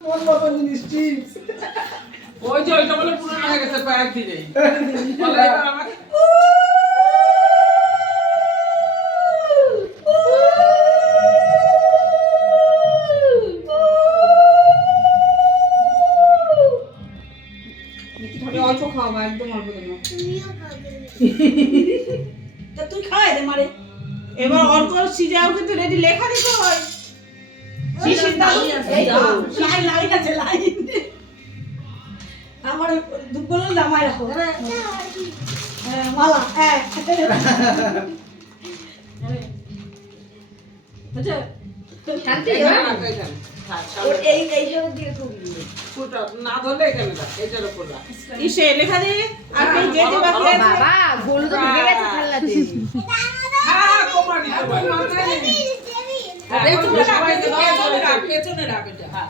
কোন মতন জিনিস চিপস ওই যে ওইটা বলে পুরো হয়ে গেছে কয়েকদিনেই বলে এবার আমাকে অল্প খাওয়া একদম অল্প দেবো তা তুই খাওয়াই দে মারে এবার অল্প সিজাও কিন্তু রেডি লেখা দিতে হয় শিশির দাও এই তো লাইন লাইন আছে লাইন আমার দুপুর জামাই রাখো হ্যাঁ মালা হ্যাঁ আচ্ছা শান্তি ওর এই এইটার দিয়ে ঠুকবি ফুটা না ধরলে এখানে রাখ এটার উপর রাখ ইসে লেখা দে আর এই যে যে বাকি আছে বাবা গোল তো ঢুকে গেছে থাল্লাতে হ্যাঁ কোমানি তো পেছনে রাখ পেছনে রাখ এটা হ্যাঁ